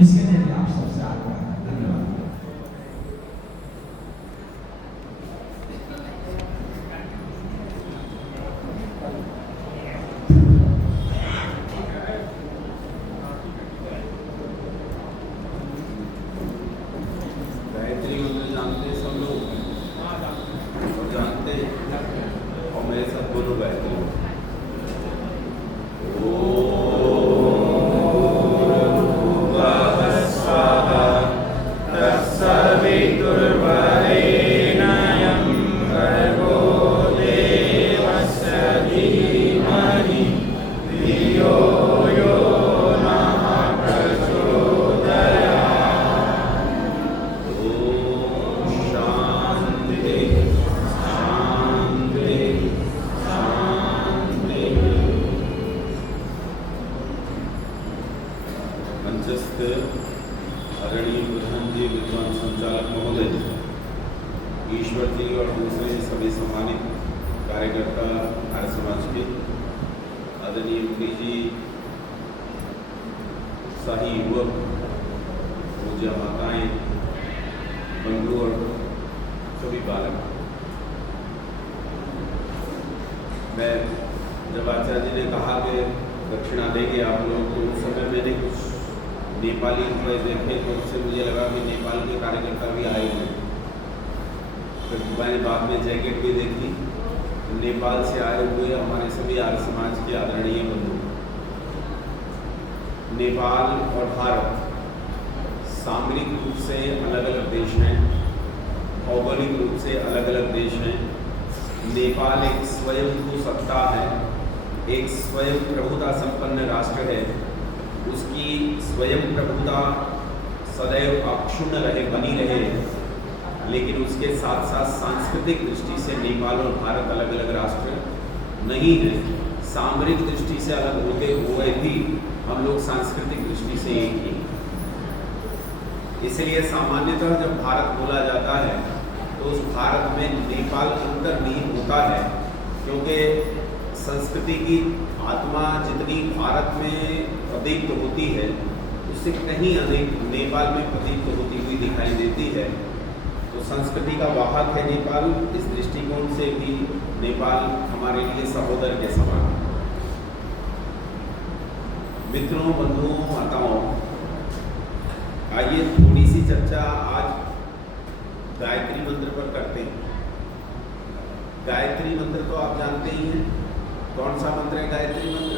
इसके लिए भी आप सबसे आग्रह है। धन्यवाद। गायत्री मंत्र जानते हैं सब लोग और जानते हैं और मेरे साथ बोलो गायत्री मंचस्थ आदरणीय प्रधान जी, विद्वान संचालक महोदय, ईश्वर जी और दूसरे सभी सम्मानित कार्यकर्ता आर्य समाज के, आदरणीय मुनि जी, उत्साही युवक, पूज्य माताएं, बंधु और सभी बालक, मैं जब आचार्य जी ने कहा कि दक्षिणा देंगे आप लोग, तो उस समय मैंने कुछ नेपाली रुपये देखे तो उससे मुझे लगा कि नेपाल के कार्यकर्ता भी आए हुए। फिर मैंने बाद में जैकेट भी देखी, नेपाल से आए हुए हमारे सभी आर्य समाज के आदरणीय बंधु। नेपाल और भारत सामरिक रूप से अलग अलग देश हैं, भौगोलिक रूप से अलग अलग देश हैं। नेपाल एक स्वयंभू सत्ता है, एक स्वयं प्रभुता संपन्न राष्ट्र है। उसकी स्वयं प्रभुता सदैव अक्षुण्ण रहे, बनी रहे, लेकिन उसके साथ साथ सांस्कृतिक दृष्टि से नेपाल और भारत अलग अलग राष्ट्र नहीं है। सामरिक दृष्टि से अलग होते हुए भी हम लोग सांस्कृतिक दृष्टि से एक ही। इसलिए सामान्यतः जब भारत बोला जाता है तो उस भारत में नेपाल अंतर्निहित होता है, क्योंकि संस्कृति की आत्मा जितनी भारत में प्रदीप्त होती है उससे कहीं अधिक नेपाल में प्रदीप्त होती हुई दिखाई देती है। तो संस्कृति का वाहक है नेपाल। इस दृष्टिकोण से भी नेपाल हमारे लिए सहोदर के समान। मित्रों, बंधुओं, माताओं, आइए थोड़ी सी चर्चा आज गायत्री मंत्र पर करते हैं। गायत्री मंत्र तो आप जानते ही हैं। कौन सा मंत्र है गायत्री मंत्र?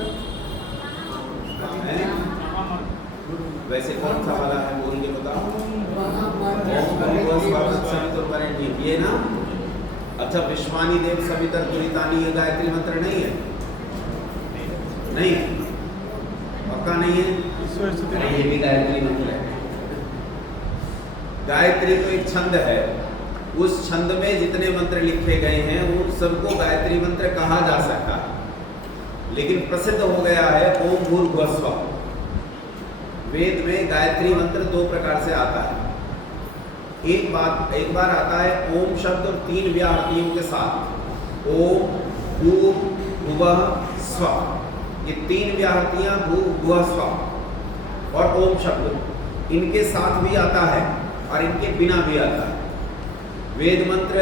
वैसे कौन सा वाला है, बोल के बताओ। ये ना? अच्छा, विश्वानी देव सवितर दुरितानी, ये गायत्री मंत्र नहीं है? नहीं है? पक्का नहीं है? ये भी गायत्री मंत्र है। गायत्री तो एक छंद है। उस छंद में जितने मंत्र लिखे गए हैं उन सबको गायत्री मंत्र कहा जा सकता है, लेकिन प्रसिद्ध हो गया है ओम भूर्भुवः स्वः। वेद में गायत्री मंत्र दो प्रकार से आता है। एक बार आता है ओम शब्द और 3 व्याहृतियों के साथ, ओम भूर्भुवः स्वः। ये 3 व्याहृतियां भूर्भुवः स्वः और ओम शब्द इनके साथ भी आता है और इनके बिना भी आता है। वेद मंत्र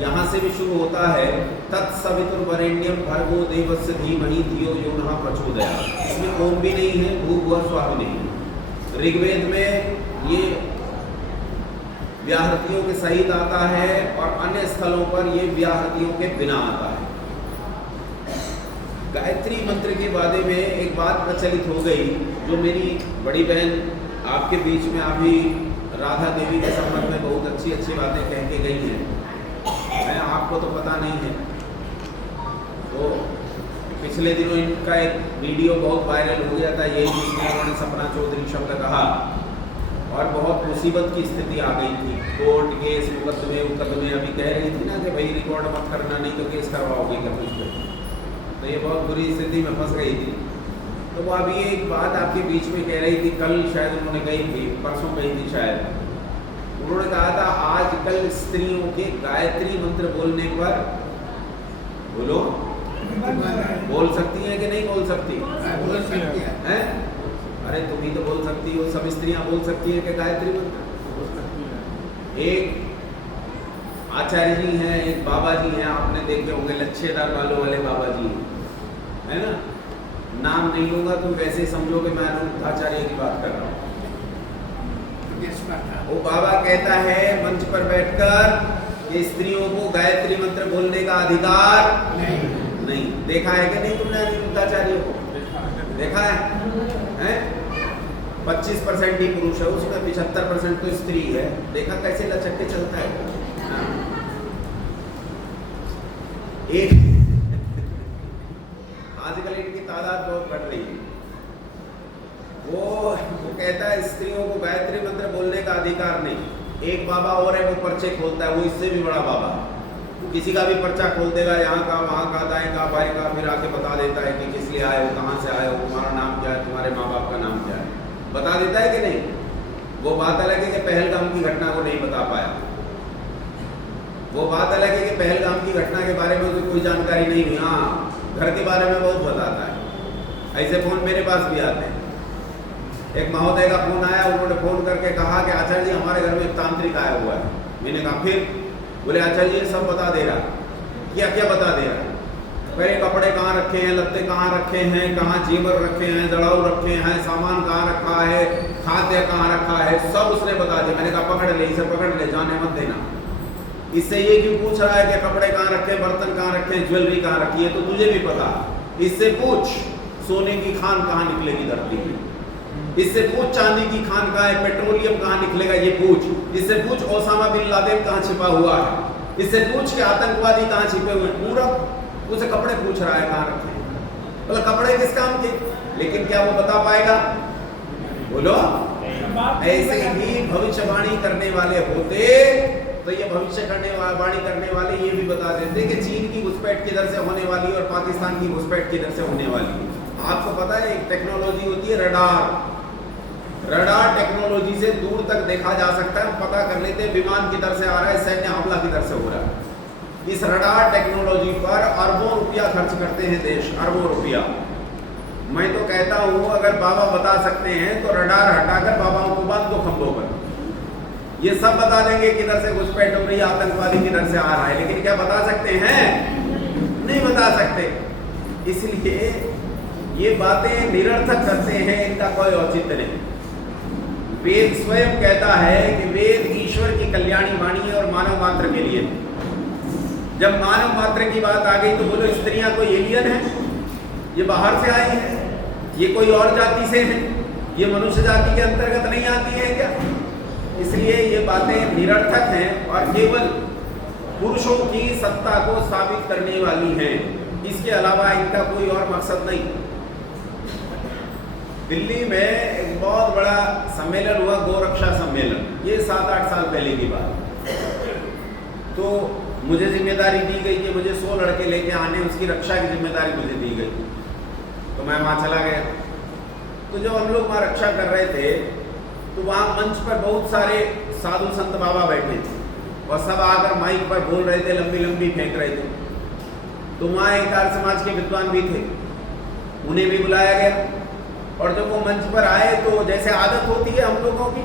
यहाँ से भी शुरू होता है, तत्सवितुर्वरेण्यं भर्गो देवस्य धीमहि धियो यो नः प्रचोदयात्। इसमें ओम भी नहीं है, भूर्भुवः स्वः भी नहीं है। ऋग्वेद में ये व्याहृतियों के सहित आता है और अन्य स्थलों पर ये व्याहृतियों के बिना आता है। गायत्री मंत्र के बारे में एक बात प्रचलित हो गई, जो मेरी बड़ी बहन आपके बीच में अभी राधा देवी के संबंध में बहुत अच्छी अच्छी बातें कह के गई हैं। मैं आपको तो पता नहीं है। तो पिछले दिनों इनका एक वीडियो बहुत वायरल हो गया था, यही जिसमें उन्होंने सपना चौधरी शब्द कहा और बहुत मुसीबत की स्थिति आ गई थी। कोर्ट केस मुकदमे अभी कह रही थी ना कि भाई रिकॉर्ड मत करना, नहीं तो केस करवाओगे क्या कुछ पे। तो ये बहुत बुरी स्थिति में फंस गई थी। तो वो अभी एक बात आपके बीच में कह रही थी, कल शायद उन्होंने कही थी, परसों कही थी शायद। उन्होंने कहा था आजकल स्त्रियों के गायत्री मंत्र बोलने पर, बोलो, बोल सकती हैं कि नहीं बोल सकती? बोल सकती हैं? अरे तुम ही तो बोल सकती हो, सब स्त्रियां बोल सकती है कि गायत्री मंत्र। एक आचार्य जी हैं, एक बाबा जी हैं, आपने देखे होंगे लच्छेदार बालों वाले बाबा जी हैं, है ना। नाम नहीं लूंगा, तुम वैसे समझो कि मैं अनिरुद्धाचार्य की बात कर रहा हूँ। वो बाबा कहता है मंच पर बैठकर कि स्त्रियों को गायत्री मंत्र बोलने का अधिकार नहीं। देखा है कि नहीं तुमने अनिरुद्धाचार्य को? देखा है? 25% ही पुरुष है, उसमें 75% तो स्त्री है। देखा कैसे लचक के चलता है। हाँ। एक आजकल इनकी तादाद बहुत बढ़ रही है। वो कहता है स्त्रियों को गायत्री मंत्र बोलने का अधिकार नहीं। एक बाबा और है, वो पर्चे खोलता है, वो इससे भी बड़ा बाबा, किसी का भी पर्चा खोल देगा, यहाँ का वहाँ का दाएं का बाएं का, फिर आके बता देता है कि किस लिए आए हो, कहाँ से आए हो, तुम्हारा नाम क्या है, तुम्हारे माँ बाप का नाम क्या है, बता देता है कि नहीं। वो बात अलग है कि पहलगाम की घटना को नहीं बता पाया। वो बात अलग है कि पहलगाम की घटना के बारे में उसे कोई जानकारी नहीं हुई। हाँ, घर के बारे में बहुत बताता है। ऐसे फोन मेरे पास भी आते हैं। एक महोदय का फोन आया, उन्होंने फोन करके कहा कि आचार्य जी हमारे घर में एक तांत्रिक आया हुआ है। मैंने कहा फिर? बोले आचार्य जी सब बता दे रहा। क्या क्या बता दे रहा? पहले कपड़े कहाँ रखे हैं, लत्ते कहाँ रखे हैं, कहाँ जेवर रखे हैं, जड़ाऊ रखे हैं, सामान कहाँ रखा है, खाद्य कहाँ रखा है, सब उसने बता दिया। मैंने कहा पकड़ ले, इसे पकड़ ले, जाने मत देना। इससे ये क्यों पूछ रहा है कि कपड़े कहाँ रखे, बर्तन कहाँ रखे, ज्वेलरी कहाँ रखी है, तो तुझे भी पता। इससे पूछ सोने की खान कहाँ निकलेगी धरती में, इससे पूछ चांदी की खान कहाँ है, पेट्रोलियम कहाँ निकलेगा ये पूछ। इससे पूछ ओसामा बिन लादेन कहाँ छिपा हुआ है, इससे पूछ के आतंकवादी कहाँ छिपे हुए हैं। पूरा उसे कपड़े पूछ रहा है कहाँ रखे, मतलब कपड़े किस काम के। लेकिन क्या वो बता पाएगा? बोलो। ऐसे ही भविष्यवाणी करने वाले होते तो ये भविष्यवाणी करने वाले ये भी बता देते कि चीन की घुसपैठ किधर से होने वाली है और पाकिस्तान की घुसपैठ किधर से होने वाली है। आपको पता है एक टेक्नोलॉजी होती है रडार। रडार टेक्नोलॉजी से दूर तक देखा जा सकता है, पता कर लेते हैं विमान किधर से आ रहा है, सैन्य हमला किधर से हो रहा है। इस रडार टेक्नोलॉजी पर अरबों रुपया खर्च करते हैं देश, अरबों रुपया। मैं तो कहता हूँ अगर बाबा बता सकते हैं तो रडार हटाकर बाबाओं को बांध दो खंभों पर, ये सब बता देंगे किधर से घुसपैठ हो रही है, आतंकवादी किधर से आ रहा है। लेकिन क्या बता सकते हैं? नहीं बता सकते। इसलिए ये बातें निरर्थक करते हैं, इनका कोई औचित्य नहीं। वेद स्वयं कहता है कि वेद ईश्वर की कल्याणी वाणी है और मानव मात्र के लिए। जब मानव मात्र की बात आ गई तो बोलो स्त्रियां कोई एलियन है, ये बाहर से आई है, ये कोई और जाति से है, ये मनुष्य जाति के अंतर्गत नहीं आती है क्या? इसलिए ये बातें निरर्थक हैं और केवल पुरुषों की सत्ता को साबित करने वाली हैं। इसके अलावा इनका कोई और मकसद नहीं। दिल्ली में एक बहुत बड़ा सम्मेलन हुआ, गोरक्षा सम्मेलन, ये 7-8 साल पहले की बात। तो मुझे जिम्मेदारी दी गई कि मुझे 100 लड़के लेके आने, उसकी रक्षा की जिम्मेदारी मुझे दी गई। तो मैं वहाँ चला गया। तो जब हम लोग वहाँ रक्षा कर रहे थे तो वहाँ मंच पर बहुत सारे साधु संत बाबा बैठे थे और सब आकर माइक पर बोल रहे थे, लंबी लंबी फेंक रहे थे। तो वहाँ एक आर्य समाज के विद्वान भी थे, उन्हें भी बुलाया गया। और जब वो मंच पर आए तो जैसे आदत होती है हम लोगों की,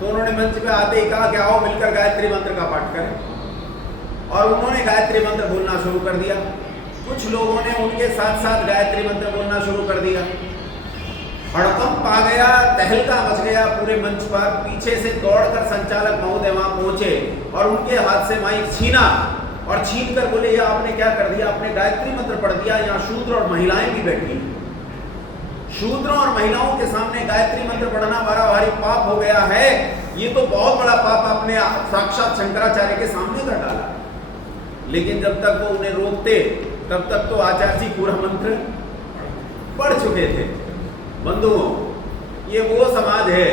तो उन्होंने मंच पे आते ही कहा कि आओ मिलकर गायत्री मंत्र का पाठ करें। और उन्होंने गायत्री मंत्र बोलना शुरू कर दिया। कुछ लोगों ने उनके साथ साथ गायत्री मंत्र बोलना शुरू कर दिया। हड़कंप आ गया, तहलका मच गया पूरे मंच पर। पीछे से दौड़कर संचालक महोदय वहां पहुंचे और उनके हाथ से माइक छीना और छीन कर बोले, ये आपने क्या कर दिया? आपने गायत्री मंत्र पढ़ दिया। यहाँ शूद्र और महिलाएं भी बैठी, शूद्रों और महिलाओं के सामने गायत्री मंत्र पढ़ना बड़ा भारी पाप हो गया है। ये तो बहुत बड़ा पाप आपने साक्षात शंकराचार्य के सामने कर डाला। लेकिन जब तक वो उन्हें रोकते तब तक तो आचार्य जी पूरा मंत्र पढ़ चुके थे। बंधुओं, ये वो समाज है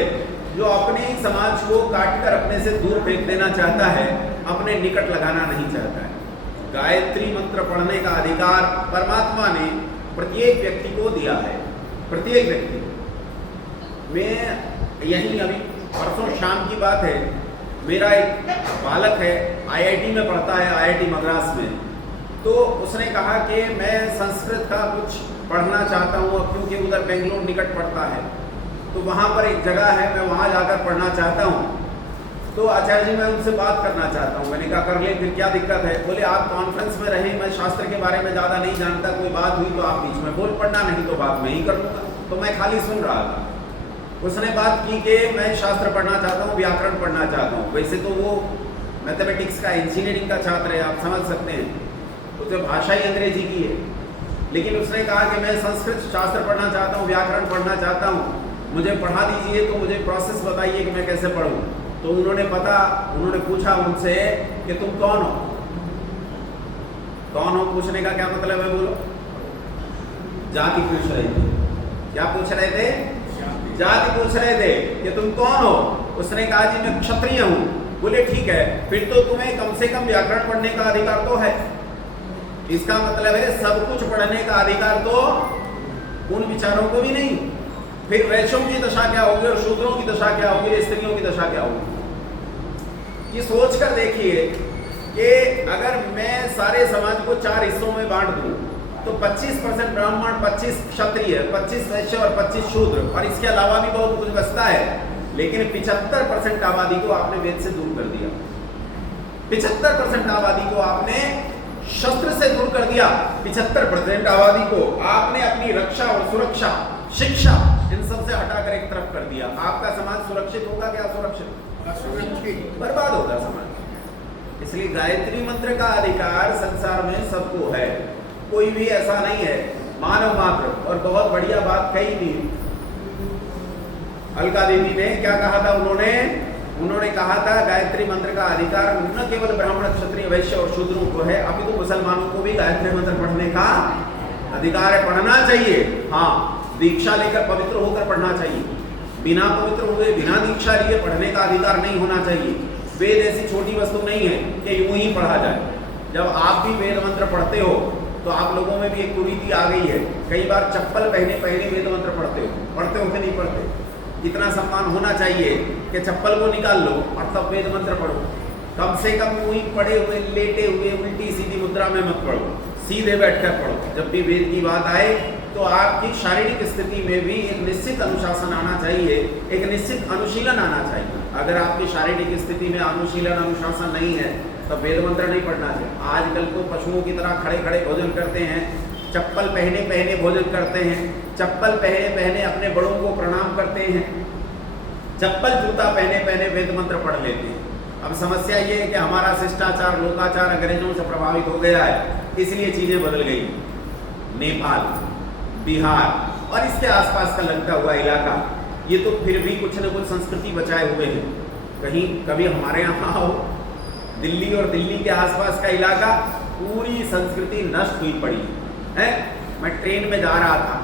जो अपने ही समाज को काटकर अपने से दूर फेंक देना चाहता है, अपने निकट लगाना नहीं चाहता है। गायत्री मंत्र पढ़ने का अधिकार परमात्मा ने प्रत्येक व्यक्ति को दिया है, प्रत्येक व्यक्ति। मैं यहीं अभी परसों शाम की बात है, मेरा एक बालक है, आईआईटी में पढ़ता है, आईआईटी मद्रास में। तो उसने कहा कि मैं संस्कृत का कुछ पढ़ना चाहता हूँ, क्योंकि उधर बेंगलोर निकट पड़ता है। तो वहाँ पर एक जगह है, मैं वहाँ जाकर पढ़ना चाहता हूँ। तो आचार्य जी मैं उनसे बात करना चाहता हूँ। मैंने कहा कर ले, फिर क्या दिक्कत है? बोले आप कॉन्फ्रेंस में रहें, मैं शास्त्र के बारे में ज़्यादा नहीं जानता, कोई बात हुई तो आप बीच में बोल पड़ना, नहीं तो बात मैं ही कर लूँगा। तो मैं खाली सुन रहा था। उसने बात की कि मैं शास्त्र पढ़ना चाहता हूँ, व्याकरण पढ़ना चाहता हूँ। वैसे तो वो मैथमेटिक्स का, इंजीनियरिंग का छात्र है, आप समझ सकते हैं, उसे भाषा ही अंग्रेजी की है। लेकिन उसने कहा कि मैं संस्कृत शास्त्र पढ़ना चाहता हूँ, व्याकरण पढ़ना चाहता हूँ, मुझे पढ़ा दीजिए, तो मुझे प्रोसेस बताइए कि मैं कैसे पढ़ूँ। तो उन्होंने पूछा उनसे कि तुम कौन हो? कौन हो पूछने का क्या मतलब है? बोलो। जाति पूछ रहे थे। क्या पूछ रहे थे? जाति पूछ रहे थे कि तुम कौन हो। उसने कहा जी मैं क्षत्रिय हूँ। बोले ठीक है, फिर तो तुम्हें कम से कम व्याकरण पढ़ने का अधिकार तो है। इसका मतलब है सब कुछ पढ़ने का अधिकार तो उन विचारों को भी नहीं। फिर वैश्यों की दशा क्या होगी और शूद्रों की दशा क्या होगी, स्त्रियों की दशा क्या होगी? ये सोच कर देखिए कि अगर मैं सारे समाज को 4 हिस्सों में बांट दूं तो 25% ब्राह्मण, 25 क्षत्रिय, 25 वैश्य और 25 शूद्र, और इसके अलावा भी बहुत कुछ बचता है। लेकिन 75% आबादी को आपने वेद से दूर कर दिया। 75% आबादी को आपने शस्त्र से दूर कर दिया। 75% आबादी को आपने अपनी रक्षा और सुरक्षा, शिक्षा, इन सब से हटाकर एक तरफ कर दिया। आपका समाज सुरक्षित होगा क्या असुरक्षित? बर्बाद होगा समाज। इसलिए गायत्री मंत्र का अधिकार संसार में सबको है, कोई भी ऐसा नहीं है, मानव मात्र। और बहुत बढ़िया बात कही थी अलका देवी ने। क्या कहा था उन्होंने कहा था गायत्री मंत्र का अधिकार न केवल ब्राह्मण, क्षत्रिय, वैश्य और शूद्रों को है, अभी तो मुसलमानों को भी गायत्री मंत्र पढ़ने का अधिकार है, पढ़ना चाहिए। हाँ, दीक्षा लेकर पवित्र होकर पढ़ना चाहिए। बिना पवित्र हुए, बिना दीक्षा लिए पढ़ने का अधिकार नहीं होना चाहिए। वेद ऐसी छोटी वस्तु नहीं है कि यूं ही पढ़ा जाए। जब आप भी वेद मंत्र पढ़ते हो तो आप लोगों में भी एक कुरीति आ गई है। कई बार चप्पल पहने वेद मंत्र पढ़ते हो कि नहीं पढ़ते? इतना सम्मान होना चाहिए कि चप्पल को निकाल लो और तब वेद मंत्र पढ़ो। कम से कम यूं ही पड़े हुए, लेटे हुए, उल्टी सीधी मुद्रा में मत पढ़ो, सीधे बैठकर पढ़ो। जब भी वेद की बात आए तो आपकी शारीरिक स्थिति में भी एक निश्चित अनुशासन आना चाहिए, एक निश्चित अनुशीलन आना चाहिए। अगर आपकी शारीरिक स्थिति में अनुशीलन, अनुशासन नहीं है तो वेद मंत्र नहीं पढ़ना चाहिए। आजकल तो पशुओं की तरह खड़े खड़े भोजन करते हैं, चप्पल पहने पहने भोजन करते हैं, चप्पल पहने पहने अपने बड़ों को प्रणाम करते हैं, चप्पल जूता पहने पहने वेद मंत्र पढ़ लेते हैं। अब समस्या ये है कि हमारा शिष्टाचार, लोकाचार अंग्रेजों से प्रभावित हो गया है, इसलिए चीजें बदल गई। नेपाल, बिहार और इसके आसपास का लगता हुआ इलाका, ये तो फिर भी कुछ न कुछ संस्कृति बचाए हुए हैं। कहीं कभी हमारे यहाँ आओ, दिल्ली और दिल्ली के आसपास का इलाका, पूरी संस्कृति नष्ट हुई पड़ी है। मैं ट्रेन में जा रहा था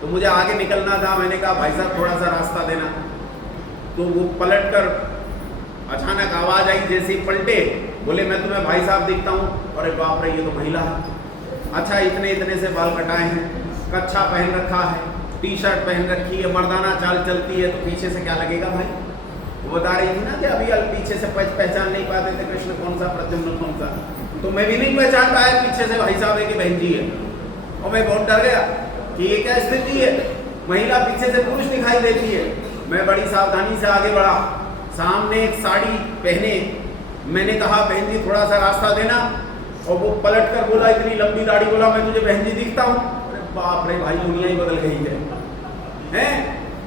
तो मुझे आगे निकलना था। मैंने कहा भाई साहब थोड़ा सा रास्ता देना। तो वो पलट कर अचानक आवाज आई, जैसे ही पलटे बोले मैं तुम्हें भाई साहब दिखता हूँ। अरे बाप रे, ये तो महिला है। अच्छा, इतने इतने से बाल कटाए हैं, कच्छा पहन रखा है, टी शर्ट पहन रखी है, मर्दाना चाल चलती है, तो पीछे से क्या लगेगा भाई? वो बता रही थी ना कि अभी पीछे से पहचान नहीं पाते थे कृष्ण कौन सा, प्रद्युम्न कौन सा। तो मैं भी नहीं पहचान पाया पीछे से भाई साहब है कि बहन जी है। और मैं बहुत डर गया कि ये क्या स्थिति है, महिला पीछे से पुरुष दिखाई देती है। मैं बड़ी सावधानी से आगे बढ़ा, सामने एक साड़ी पहने, मैंने कहा बहन जी थोड़ा सा रास्ता देना। और वो पलट कर बोला, इतनी लंबी दाढ़ी, बोला मैं तुझे बहन जी दिखता हूँ। अरे बाप रे भाई, दुनिया ही बदल गई है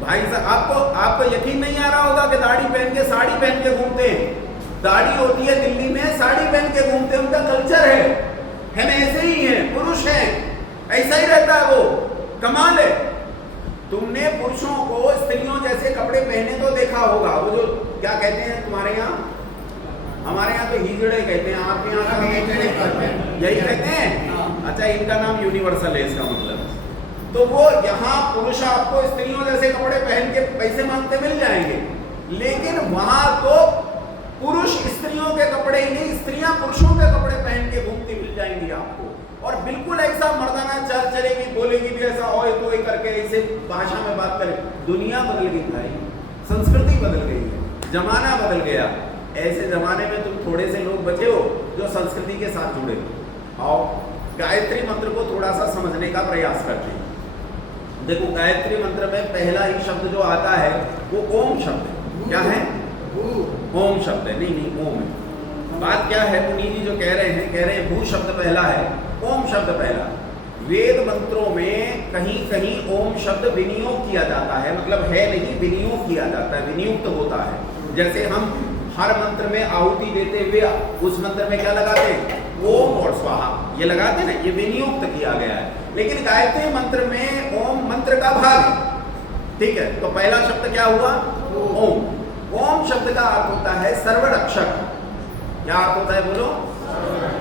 भाई साहब। आपको यकीन नहीं आ रहा होगा कि दाढ़ी पहन के, साड़ी पहन के घूमते हैं। दाढ़ी होती है दिल्ली में, साड़ी पहन के घूमते हैं, उनका कल्चर है। हम ऐसे ही हैं, पुरुष हैं, ऐसा ही रहता है वो। कमाल है। तुमने पुरुषों को स्त्रियों जैसे कपड़े पहने तो देखा होगा, वो जो क्या कहते हैं तुम्हारे यहाँ, हमारे यहाँ तो हिजड़े कहते हैं, आपके यहाँ यही कहते हैं। अच्छा, इनका नाम यूनिवर्सल है इसका मतलब। तो वो यहाँ पुरुष आपको स्त्रियों जैसे कपड़े पहन के पैसे मांगते मिल जाएंगे, लेकिन वहां तो पुरुष स्त्रियों के कपड़े ही नहीं, स्त्रियां पुरुषों के कपड़े पहन के घूमती मिल जाएंगी आपको। और बिल्कुल ऐसा मर्दाना चाल चलेगी, बोलेगी भी ऐसा ओए तोए करके, ऐसे भाषा में बात करे। दुनिया बदल गई भाई, संस्कृति बदल गई है, जमाना बदल गया। ऐसे जमाने में तुम थोड़े से लोग बचे हो जो संस्कृति के साथ जुड़े। और गायत्री मंत्र को थोड़ा सा समझने का प्रयास करते हैं। देखो गायत्री मंत्र में पहला ही शब्द जो आता है वो ओम शब्द है। क्या है? ओम शब्द है। नहीं नहीं, ओम है। बात क्या है, मुनि जी जो कह रहे हैं भू शब्द पहला है, ओम शब्द पहला। वेद मंत्रों में कहीं कहीं ओम शब्द विनियोग किया जाता है, मतलब है नहीं, विनियोग किया जाता है, विनियुक्त होता है। जैसे हम हर मंत्र में आहुति देते हुए उस मंत्र में क्या लगाते हैं? ओम और स्वाहा, ये लगाते हैं ना, ये विनियुक्त किया गया है। लेकिन गायत्री मंत्र में ओम मंत्र का भाग है, ठीक है। तो पहला शब्द क्या हुआ? ओम। ओम शब्द का अर्थ होता है सर्वरक्षक। क्या अर्थ होता है बोलो?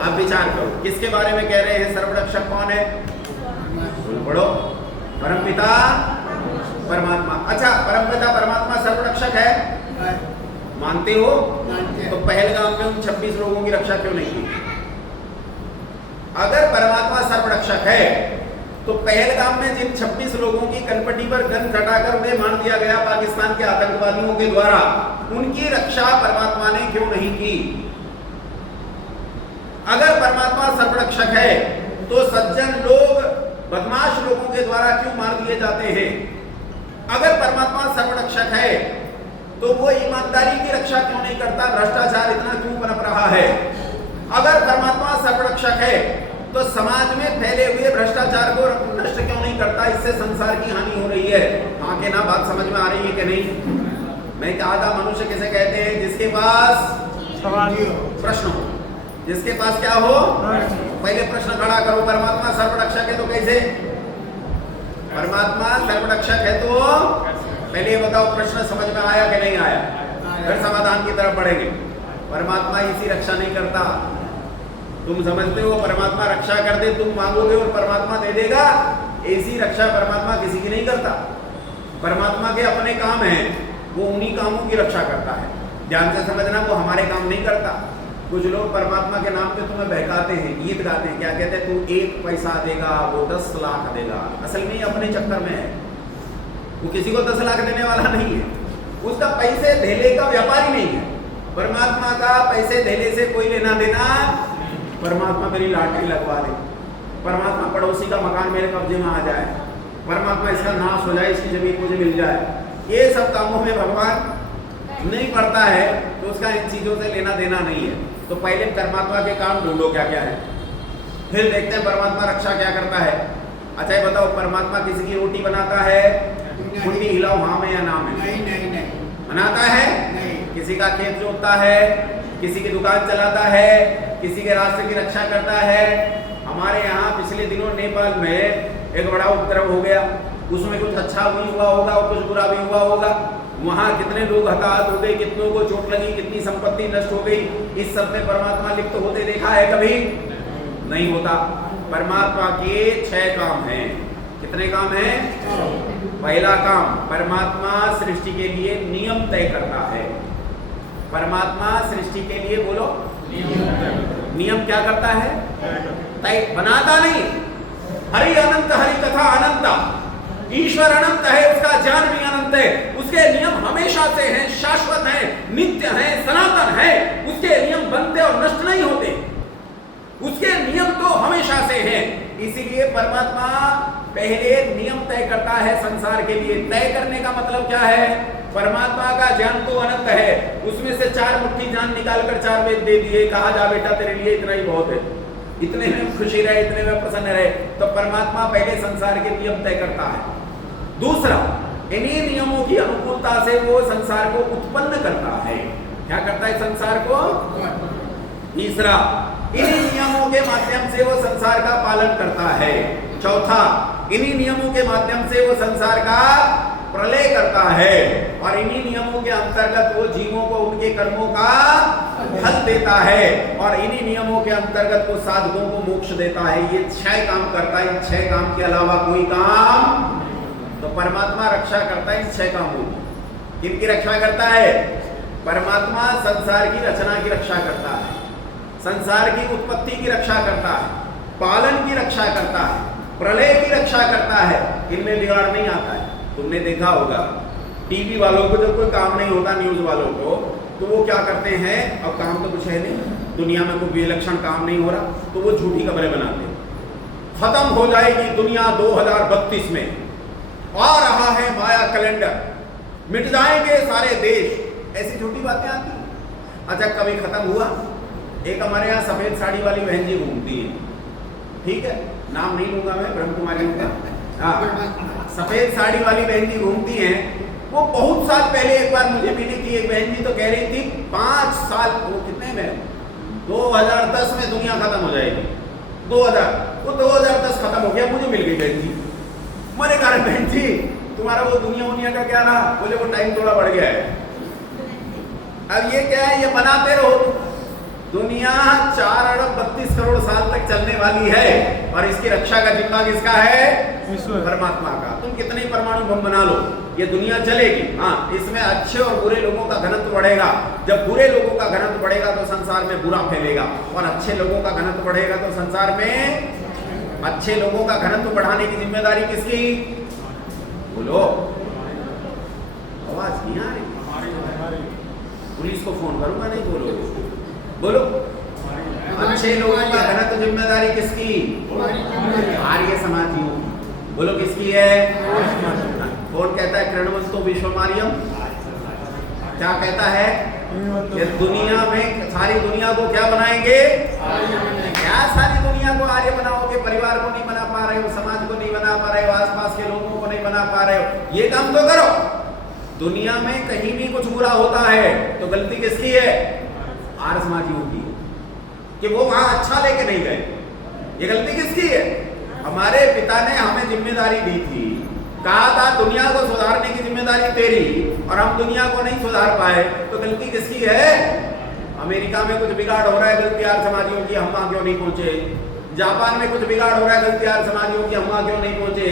आप विचार करो, किसके बारे में कह रहे हैं? सर्वरक्षक कौन है? पढ़ो। परमपिता परमात्मा। अच्छा, परमपिता परमात्मा सर्वरक्षक है, मानते हो? तो पहलगाम में उन 26 लोगों की रक्षा क्यों नहीं की? अगर परमात्मा सर्वरक्षक है तो पहलगाम में जिन 26 लोगों की कनपटी पर गन चढ़ाकर उन्हें मार दिया गया पाकिस्तान के आतंकवादियों के द्वारा, उनकी रक्षा परमात्मा ने क्यों नहीं की? अगर परमात्मा सर्वरक्षक है तो सज्जन लोग, बदमाश लोगों के द्वारा क्यों मार दिए जाते हैं? अगर परमात्मा सर्वरक्षक है तो वो ईमानदारी की रक्षा क्यों नहीं करता? भ्रष्टाचार इतना क्यों पनप रहा है? अगर परमात्मा सर्वरक्षक है तो समाज में फैले हुए भ्रष्टाचार को नष्ट क्यों नहीं करता? इससे संसार की हानि हो रही है। हाँ के ना, बात समझ में आ रही है कि नहीं? मैं कहा था मनुष्य किसे कहते हैं? जिसके पास प्रश्न हो, जिसके पास क्या हो? पहले प्रश्न खड़ा करो। परमात्मा सर्वरक्षक है तो कैसे? परमात्मा सर्वरक्षक है तो पहले ये बताओ, प्रश्न समझ में आया कि नहीं आया? फिर समाधान की तरफ बढ़ेंगे। परमात्मा इसी रक्षा नहीं करता। तुम समझते हो परमात्मा रक्षा कर दे, तुम मांगोगे और परमात्मा दे देगा? ऐसी रक्षा परमात्मा किसी की नहीं करता। परमात्मा के अपने काम हैं, वो उन्हीं कामों की रक्षा करता है। ध्यान से समझना, वो हमारे काम नहीं करता। कुछ लोग परमात्मा के नाम पे तुम्हें बहकाते हैं, गीत गाते हैं, क्या कहते हैं? तू 1 पैसा देगा, वो 10 लाख देगा। असल में अपने चक्कर में है, वो किसी को 10 लाख देने वाला नहीं है। उसका पैसे धेले का व्यापारी नहीं है। परमात्मा का पैसे धेले से कोई लेना देना। परमात्मा मेरी लाटरी लगवा दे, परमात्मा पड़ोसी का मकान मेरे कब्जे में आ जाए, परमात्मा इसका नाश हो जाए, इसकी जमीन मुझे मिल जाए, ये सब कामों में भगवान नहीं पड़ता है, तो उसका इन चीजों से लेना देना नहीं है। तो पहले परमात्मा के काम ढूंढो क्या क्या है, फिर देखते हैं परमात्मा रक्षा क्या करता है। अच्छा ये बताओ, परमात्मा किसी की रोटी बनाता है? मुट्ठी हिलाओ हाँ में या ना में? नहीं। बनाता है? नहीं। किसी का खेत जोतता है, किसी की दुकान चलाता है, किसी के रास्ते की रक्षा करता है। हमारे यहाँ पिछले दिनों नेपाल में एक बड़ा उपद्रव हो गया, उसमें कुछ अच्छा भी हुआ होगा और कुछ बुरा भी हुआ होगा। वहाँ कितने लोग हताहत हो गए, कितनों को चोट लगी, कितनी संपत्ति नष्ट हो गई। इस सब में परमात्मा लिप्त होते देखा है कभी? नहीं होता। परमात्मा के 6 काम हैं। कितने काम हैं? पहला काम, परमात्मा सृष्टि के लिए नियम तय करता है। परमात्मा सृष्टि के लिए बोलो नियम क्या करता है? तय, बनाता नहीं। हरि अनंत, हरि कथा अनंत, ईश्वर अनंत है, उसका ज्ञान भी अनंत है, उसके नियम हमेशा से हैं, शाश्वत हैं, नित्य हैं, सनातन है। उसके नियम बनते और नष्ट नहीं होते, उसके नियम तो हमेशा से हैं। इसीलिए परमात्मा पहले नियम तय करता है संसार के लिए। तय करने का मतलब क्या है? परमात्मा का ज्ञान तो अनंत है, उसमें से 4 मुट्ठी ज्ञान निकालकर 4 वेद दे दिए, कहा जा बेटा तेरे लिए इतना ही बहुत है, इतने में खुशी रहे, इतने में प्रसन्न रहे। तो परमात्मा पहले संसार के नियम तय करता है। दूसरा, इन्हीं नियमों की अनुकूलता से वो संसार को उत्पन्न करता है। क्या करता है? संसार को। तीसरा, इन्हीं नियमों के माध्यम से वो संसार का पालन करता है। चौथा, इन्हीं नियमों के माध्यम से वो संसार का प्रलय करता है, और इन्हीं नियमों के अंतर्गत वो जीवों को उनके कर्मों का फल देता है, और इन्हीं नियमों के अंतर्गत वो साधकों को मोक्ष देता है। ये 6 काम करता है। इन 6 काम के अलावा कोई काम, तो परमात्मा रक्षा करता है इन 6 कामों की। किनकी रक्षा करता है? परमात्मा संसार की रचना की रक्षा करता है, संसार की उत्पत्ति की रक्षा करता है, पालन की रक्षा करता है, प्रलय की रक्षा करता है। इनमें बिगाड़ नहीं आता है। तुमने देखा होगा टीवी वालों को जब कोई काम नहीं होता, न्यूज वालों को, तो वो क्या करते हैं? अब काम तो कुछ है नहीं, दुनिया में कोई विलक्षण काम नहीं हो रहा, तो वो झूठी खबरें बनाते हैं। खत्म हो जाएगी दुनिया 2032 में, आ रहा है माया कैलेंडर, मिट जाएंगे सारे देश, ऐसी छोटी बातें आती हैं। अच्छा, कभी खत्म हुआ? एक हमारे यहाँ सफेद साड़ी वाली बहन जी घूमती है, ठीक है, नाम नहीं लूंगा मैं, ब्रह्म कुमारी का। हाँ, सफेद साड़ी वाली बहन जी घूमती हैं। वो बहुत साल पहले एक बार मुझे मिली थी एक बहन जी, तो कह रही थी 5 साल, वो कितने में, 2010 में दुनिया खत्म हो जाएगी। 2010 खत्म हो गया, मुझे मिल गई बहन जी। मैंने कहा बहन जी तुम्हारा वो दुनिया का क्या रहा? बोले वो टाइम थोड़ा बढ़ गया है। अब ये क्या है, ये बनाते रहो। दुनिया 4 अरब 32 करोड़ साल तक चलने वाली है, और इसकी रक्षा का जिम्मा किसका है? परमात्मा का। तुम कितने ही परमाणु बम बना लो, ये दुनिया चलेगी। हाँ, इसमें अच्छे और बुरे लोगों का घनत्व बढ़ेगा। जब बुरे लोगों का घनत्व बढ़ेगा तो संसार में बुरा फैलेगा, और अच्छे लोगों का घनत्व बढ़ेगा तो संसार में अच्छे लोगों का घनत्व बढ़ाने की जिम्मेदारी किसकी? बोलो, आवाज नहीं आ रही। पुलिस को फोन करूंगा, नहीं बोलो। अच्छे लोगों का घनत्व जिम्मेदारी किसकी? आर्य समाजियों। बोलो किसकी है? कौन कहता है कृणवंतो विश्वमार्यम? क्या कहता है? ये दुनिया में सारी दुनिया को क्या बनाएंगे? क्या सारी दुनिया को आर्य बनाओगे? परिवार को नहीं बना पा रहे हो, समाज को नहीं बना पा रहे हो, आसपास के लोगों को नहीं बना पा रहे हो, ये काम तो करो। दुनिया में कहीं भी कुछ बुरा होता है तो गलती किसकी है? आर्य समाजियों की, कि वो वहां अच्छा लेके नहीं गए। ये गलती किसकी है? हमारे पिता ने हमें जिम्मेदारी दी थी, कहा था दुनिया को सुधारने की जिम्मेदारी तेरी, और हम दुनिया को नहीं सुधार पाए, तो गलती किसकी है? अमेरिका में कुछ बिगाड़ हो रहा है, गलती आर्य समाजियों की, हम वहां क्यों नहीं पहुंचे? जापान में कुछ बिगाड़ हो रहा है, गलती आर्य समाजियों की, हम वहां क्यों नहीं पहुंचे?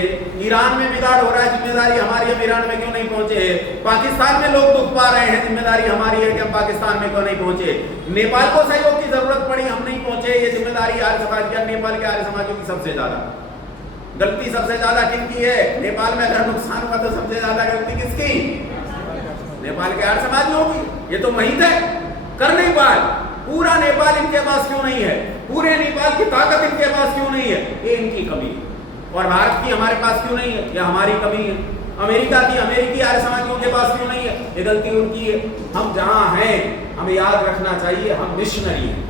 ईरान में बिगाड़ हो रहा है, जिम्मेदारी हमारी, हम ईरान में क्यों नहीं पहुंचे? पाकिस्तान में लोग दुख पा रहे हैं, जिम्मेदारी हमारी है कि हम पाकिस्तान में क्यों नहीं पहुंचे? नेपाल को सहयोग की जरूरत पड़ी, हम नहीं पहुंचे, ये जिम्मेदारी आर्य समाज की। नेपाल के आर्य समाजियों की सबसे ज्यादा गलती, सबसे ज्यादा किनकी है? नेपाल में अगर नुकसान हुआ तो सबसे ज्यादा गलती किसकी? नेपाल के आर्य समाजियों की। ये तो वहीं थे, कर नहीं पाए। पूरा नेपाल इनके पास क्यों नहीं है? पूरे नेपाल की ताकत इनके पास क्यों नहीं है? ये इनकी कमी है। और भारत की हमारे पास क्यों नहीं है? ये हमारी कमी है। अमेरिका की, अमेरिकी आर्य समाजियों के पास क्यों नहीं है? ये गलती उनकी है। हम जहां हैं, हमें याद रखना चाहिए, हम मिशनरी हैं।